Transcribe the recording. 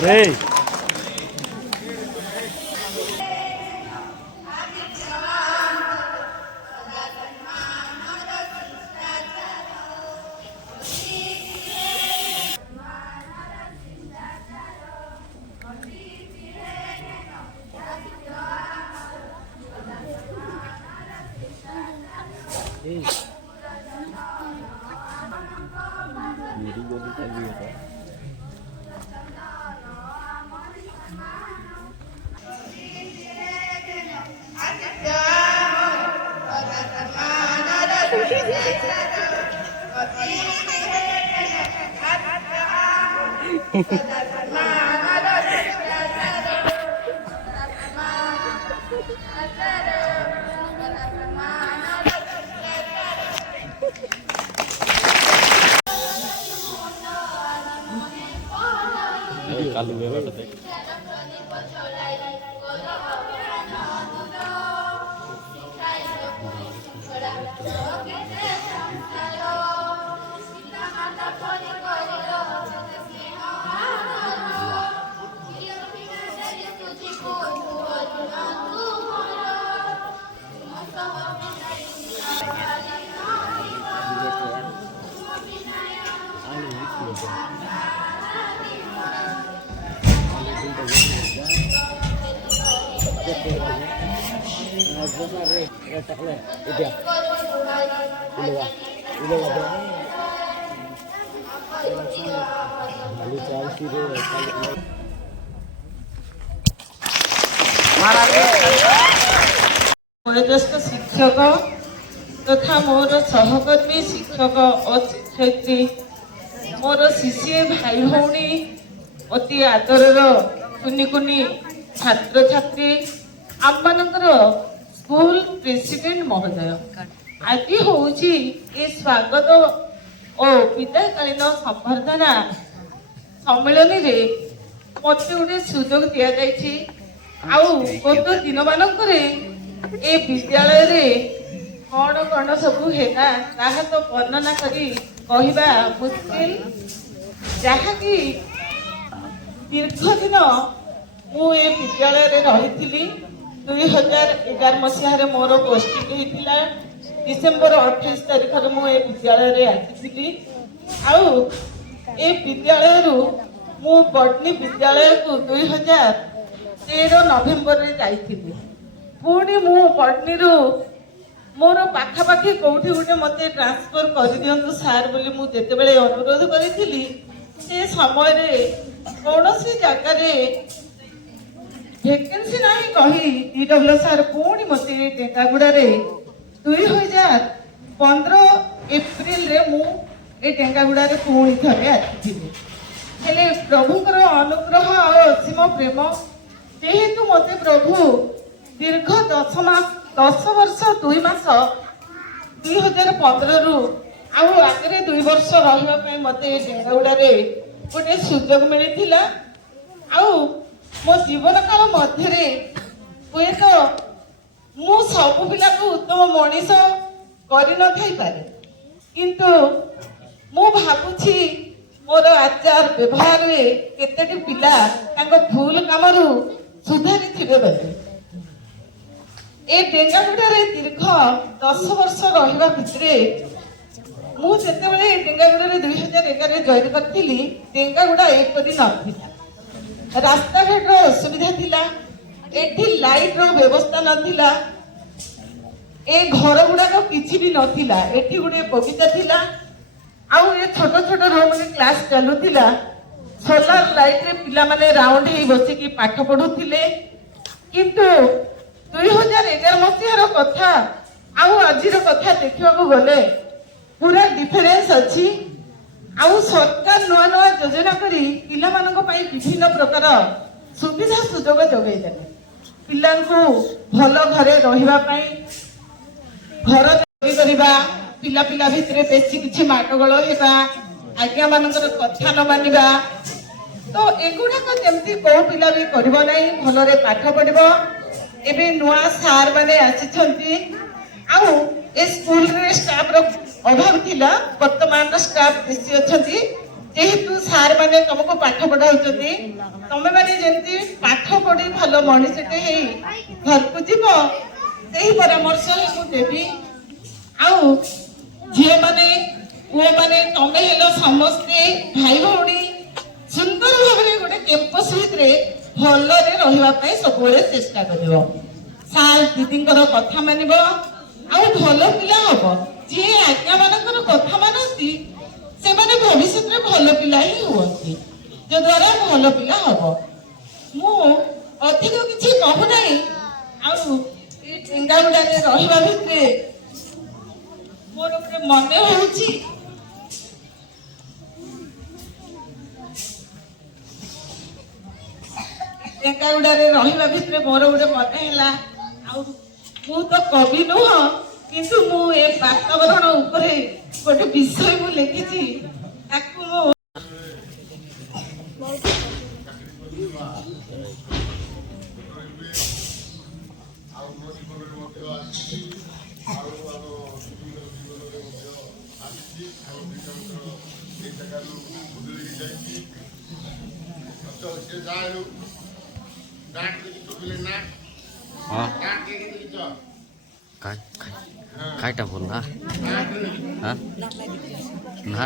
Ray. Hey. Jadi gue tadi ya Pak. Kalau gue betul. वयोज्येष्ठ शिक्षक तथा मोर सहकर्मी शिक्षक और शिक्षयित्री मोर शिष्य भाई भौणी अति आदरर कुनि कुनि छात्र छात्री आम मानकर स्कूल प्रेसिडेंट महोदय आज होउची ए स्वागत और विदायकालीन संबर्धना सम्मेलन रे मते गोटे सुजोग दिया जायछि आउ गत दिन मानकरे ए विद्यालय रे कौन कौन सब हेला ताहा तो वर्णना करी कहिबा मुश्किल जहाँकि दीर्घ दिन मु ए विद्यालय रे रही 2011 मसीह मोर पोस्टिंग होता डिसेम्बर 28 तारिख मु ए विद्यालय रे आसी आउ ए विद्यालय मु बटनी विद्यालय को 2013 नवेम्बर रे जाइथिली पुणी मु बटनी मोर पाखापाखि कौटी गोटे मत ट्रांसफर कर दिंतु सार बोली मु जेतेबेले अनुरोध करी से समय कौन सी जगह भेकेन्सी नहीं कही डीडब्ल्यू सार पुणी मत टेंगागुड़ा 2015 एप्रिल रे मु ए टेंगागुड़ा पुणी थे आसी हेले प्रभुंकर अनुग्रह और असीम प्रेम जेहेतु मते प्रभु दीर्घ 10 वर्ष 2 मास 2015 रु आगे 2 वर्ष रही मत टेंगागुड़ा गोटे सुजोग मिलता मो जीवन काल मध्य हुए तो मु सब पिला को उत्तम मनीष कर पारे किंतु मु भावुछि मोर आचार व्यवहार केते पिला भूल काम सुधारी थे बोले ए टेंगागुड़ा दीर्घ 10 वर्ष रहा भितर मुझे टेंगागुड़ा 2011 जॉइन करी टेंगागुड़ा एपरी ना रास्ता घाट असुविधा थिला एठी लाइट रो व्यवस्था नथिला ए घर गुड़ाक किछि भी नथिला एठी गुडे बगीचा थिला आउ ए छोट छोट रूम रे क्लास चलुथिला सोलार लाइट रे पिला माने राउंड हे बसी की पाठ पढुथिले किंतु 2011 मसीहार कथा आउ आजिर कथा देखिबा को गले पूरा डिफरेंस अछि आउ सरकार नुआ नुआ योजना करी पिला मानको पाई विभिन्न प्रकार सुविधा सुजोग जोगै देले पिला को भल घरे रहिबा पाई घर तैयारी करिबा पिला पिला भितरे बेसी किछि माटगोळ हेबा आज्ञा मानकर कथा न मानिबा तो एगुडा को जेमती को पिला भी करबो नै भलरे पाठ पढिबो एबे नुआ सार माने आछिछंती आउ ए स्कूल रे स्टाफ रो अभाव थिला वर्तमान स्टाफ बेसी अछंती ଯେହେତୁ ସାର୍ ମାନେ ତମକୁ ପାଠ ପଢାଉଛନ୍ତି, ତମେ ମାନେ ଯେମିତି ପାଠ ପଢି ଭଲ ମଣିଷଟେ ହେଇ ଘରକୁ ଯିବ ସେହି ପରାମର୍ଶ ହିଁ ମୁଁ ଦେବି। ଆଉ ଝିଅମାନେ ପୁଅମାନେ ତମେ ହେଲ ସମସ୍ତେ ଭାଇ ଭଉଣୀ, ସୁନ୍ଦର ଭାବରେ ଗୋଟେ କ୍ୟାମ୍ପସ ଭିତରେ ଭଲରେ ରହିବା ପାଇଁ ସବୁବେଳେ ଚେଷ୍ଟା କରିବ। ସାର୍ ଦିଦିଙ୍କର କଥା ମାନିବ ଆଉ ଭଲ ପିଲା ହବ। ଯିଏ ଆଜ୍ଞା ମାନଙ୍କର କଥା ମାନନ୍ତି ସେମାନେ ଭବିଷ୍ୟତରେ ଭଲ ପିଲା ହିଁ ହୁଅନ୍ତି, ଯଦ୍ୱାରା ଭଲ ପିଲା ହବ। ମୁଁ ଅଧିକ କିଛି କହୁନାହିଁ। ଆଉ ଏ ଡେଙ୍ଗାଗୁଡାରେ ରହିବା ଭିତରେ ମୋର ଗୋଟେ ମନେ ହଉଛି ଡେଙ୍ଗାଗୁଡାରେ ରହିବା ଭିତରେ ମୋର ଗୋଟେ ମନେ ହେଲା, ଆଉ ମୁଁ ତ କବି ନୁହଁ କିନ୍ତୁ ମୁଁ ଏ ବାତାବରଣ ଉପରେ ଗୋଟେ ବିଷୟ ମୁଁ ଲେଖିଛି, ତାକୁ ମୁଁ हाँ कायटा बोल ना हाँ ना